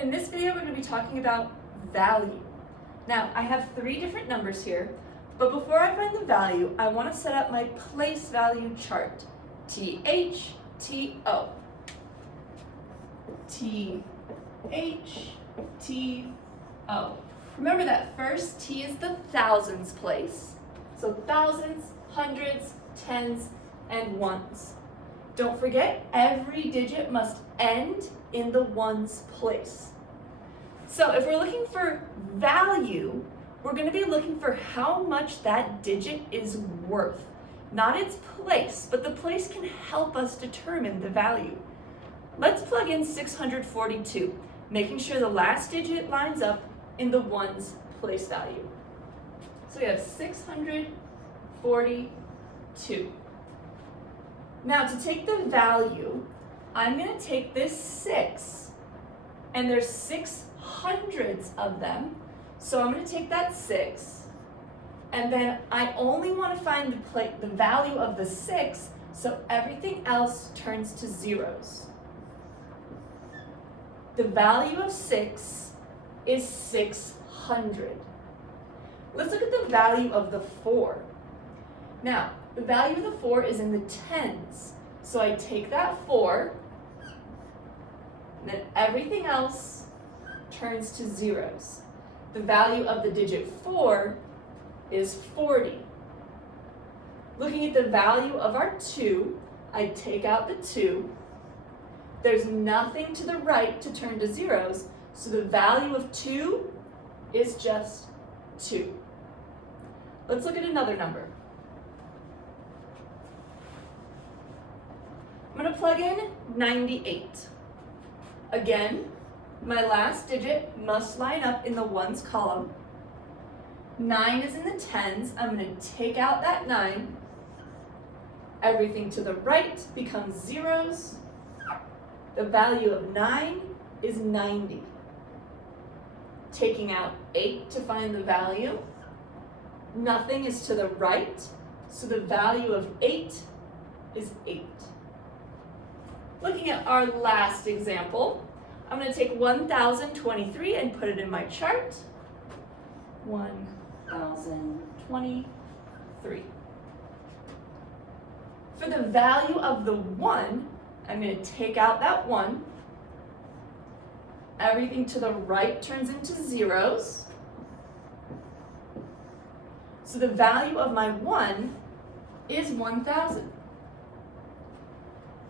In this video, we're going to be talking about value. Now, I have 3 different numbers here, but before I find the value, I want to set up my place value chart. TH, TO. TH, TO. Remember that first T is the thousands place. So thousands, hundreds, tens, and ones. Don't forget, every digit must end in the ones place. So if we're looking for value, we're going to be looking for how much that digit is worth. Not its place, but the place can help us determine the value. Let's plug in 642, making sure the last digit lines up in the ones place value. So we have 642. Now to take the value, I'm going to take this 6, and there's 6 hundreds of them, so I'm going to take that 6, and then I only want to find the value of the 6, so everything else turns to zeros. The value of 6 is 600. Let's look at the value of the 4. Now, the value of the 4 is in the tens. So I take that 4, and then everything else turns to zeros. The value of the digit 4 is 40. Looking at the value of our 2, I take out the 2. There's nothing to the right to turn to zeros, so the value of 2 is just 2. Let's look at another number. I'm going to plug in 98. Again, my last digit must line up in the ones column. 9 is in the tens. I'm going to take out that 9. Everything to the right becomes zeros. The value of 9 is 90. Taking out 8 to find the value. Nothing is to the right, so the value of 8 is 8. Looking at our last example, I'm going to take 1023 and put it in my chart. 1023. For the value of the 1, I'm going to take out that 1. Everything to the right turns into zeros. So the value of my 1 is 1000.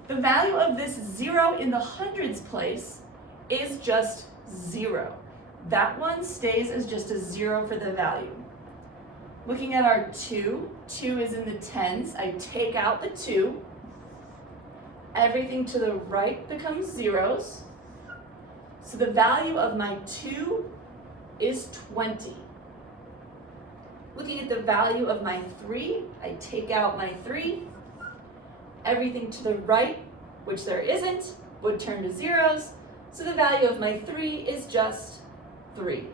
The value of this 0 in the hundreds place is just 0. That one stays as just a 0 for the value. Looking at our 2, 2 is in the tens. I take out the 2. Everything to the right becomes zeros. So the value of my 2 is 20. Looking at the value of my 3, I take out my 3. Everything to the right, which there isn't, would turn to zeros. So the value of my 3 is just 3.